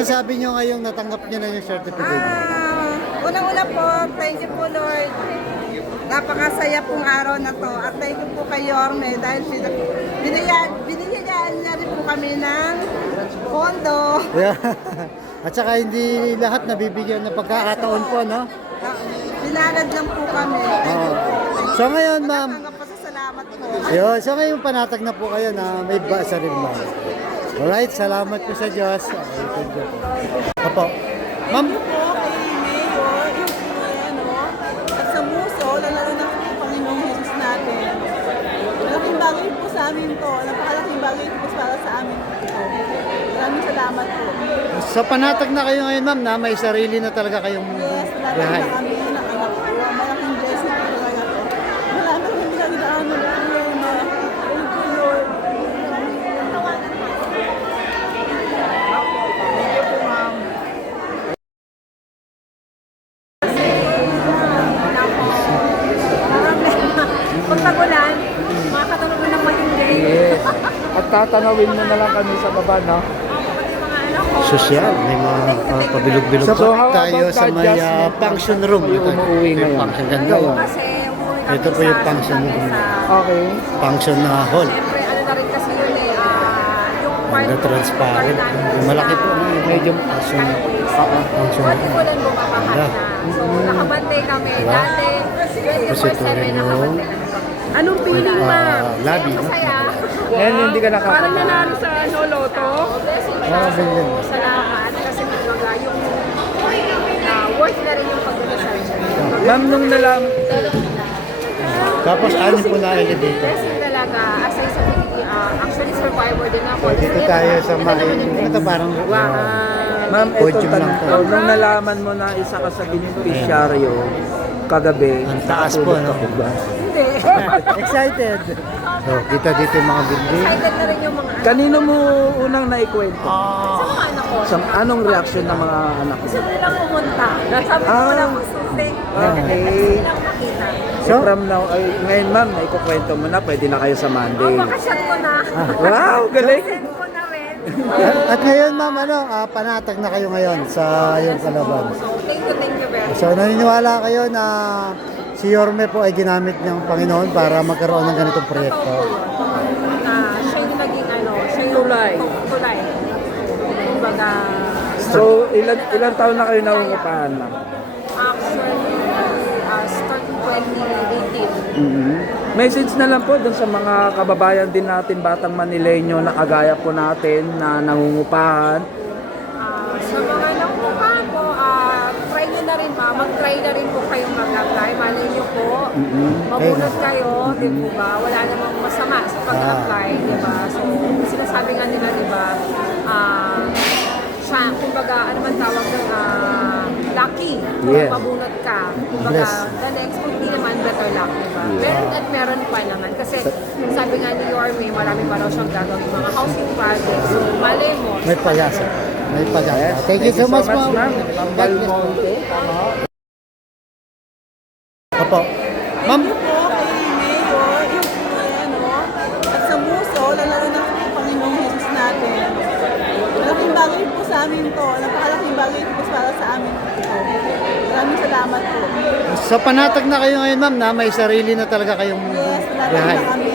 masasabi nyo ngayong natanggap nyo na yung certificate? Unang-una po, thank you po Lord. Napakasaya pong araw na to. At thank you po kay Yorme dahil binigyan niya rin po kami ng pondo. Yeah. At saka hindi lahat nabibigyan ng pagkakataon po, no? Binalad lang po kami. Thank you po. So ngayon, ma'am, Hanggang pasasalamat po. yun, so ngayon panatag na po kayo na may basa rin, ma'am. Alright, salamat po sa Diyos. Apo. Ma'am, Po kay Mayor, yung ano, at sa muso, lalo na po Panginoong Jesus natin. Malaking bagay po sa amin to. Napakalaking bagay po para sa amin ito. Maraming salamat po. sa panatag na kayo ngayon, ma'am, na may sarili na talaga kayong Yes, wala bahay. na kami ng anak ko. Malaking blessing po talaga to. Wala na kami nagdaan ng problema. Thank you, Lord. Pag tagulan, makakatulog na ng matindi. Yes. At tatanawin mo na lang kami sa baba, no? Pati mga anak ko. Sosyal, may mga pabilog-bilog So, pa how tayo about sa may adjustment? function room. Yung umuwi Yung ngayon. function ganda. Ngayon. Kasi umuwi kami Ito po yung sa function kami room. sa- Okay. Function na hall. Siyempre, ano na rin kasi yun eh, yung Ganda, transparent. Yung malaki po, no? Yung Medyo function. Function Pati room. ko lang bumabahal Ganda. na. So, nakabantay kami. Diba? Dati, 24/7 yung nakabantay kami. Anong feeling, ma'am? Lobby, no? Masaya. Ngayon hindi ka Parang nanalo sa ano, loto? Blessing Ah, siya. ganyan. So, salamat. Kasi kumbaga, yung worth na rin yung pagdadasal siya. Ma'am, nung nalam, Tapos anin po na elevator. Blessing talaga. As I said, actually survivor din ako. Dito tayo sa may... Ito parang... ma'am, ito Podium lang to. nung nalaman mo na isa ka sa beneficiaryo kagabi, Ang taas po, no? Hindi. Excited. So, kita dito yung mga building. Excited na rin yung mga anak. Kanino mo unang naikwento? Sa mga anak ko. Anong reaction ng mga anak mo? Gusto mo lang pumunta. Sabi ko wala akong susi. Okay. Hindi lang makita. So, from now, ngayon ma'am, naikukwento mo na, pwede na kayo sa Monday. Makashot ko na. Wow, galing! Send ko na rin. At ngayon, ma'am, panatag na kayo ngayon sa yung kalaban. So, thank you very much. So, naniniwala kayo na si Yorme po ay ginamit ng Panginoon para magkaroon ng ganitong proyekto. Siya yung naging siya yung tulay. Kumbaga, So, ilang taon na kayo nangungupahan, ma'am? actually, starting 2018. Message na lang po dun sa mga kababayan din natin, batang Manileño na kagaya po natin na nangungupahan. Sa mga nangungupahan po, try nyo na rin mag-try na rin po kayong mag-apply. Malay nyo po, mabunot kayo, di po ba? Wala namang masama sa pag-apply, di ba? So, sinasabi nga nila, di ba, siya, kumbaga, ano man tawag ng lucky, Yes. mabunot ka. Kumbaga, Bless. the next kung di naman better luck, di ba? Meron at meron pa naman. Kasi sabi nga ni Yorme, marami pa raw siyang gagawin mga housing projects. So, malay mo. May pag-asa. May pag-asa. Thank you so much, ma'am. ma'am. God bless po. Opo. Ma'am, Po kay Mayor, yung ano, at sa muso, lalo na po Panginoong Jesus natin. Malaking bagay po sa amin to. Napakalaking bagay po para sa amin ito. Maraming salamat po. sa panatag na kayo ngayon, ma'am, na may sarili na talaga kayong Yes, wala bahay. na kami